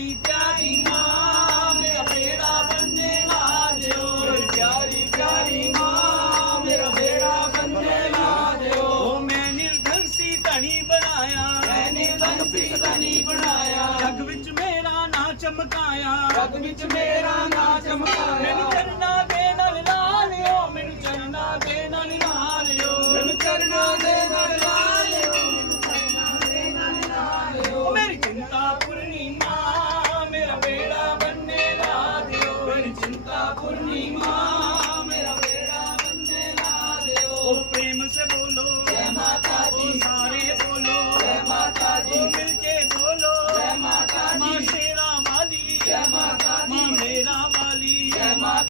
प्यारी प्यारी माँ मेरा बेड़ा बनने ला दियो। प्यारी प्यारी माँ मेरा बेड़ा बनने ला दियो। मैं निर्धन सी धनी बनाया, मैंने धन सी धनी बनाया। जग विच मेरा ना चमकाया, जग विच मेरा ना चमकाया। मैनू चरना दे नाल ला लियो, मैनू चरना दे नाल ला लियो, मैनू चरना दे नाल ला लियो, मैनू चरना दे नाल ला लियो। मेरी चिंता पूर्णी माँ मेरा बेड़ा बनने ला दियो। मेरी चिंता पूर्णी माँ मेरा बेड़ा बनने ला दियो। ओ प्रेम से बोलो जय माता दी, सारे बोलो जय माता दी, मिलके बोलो जय माता दी। माँ शेरा वाली जय माता दी, माँ मेरा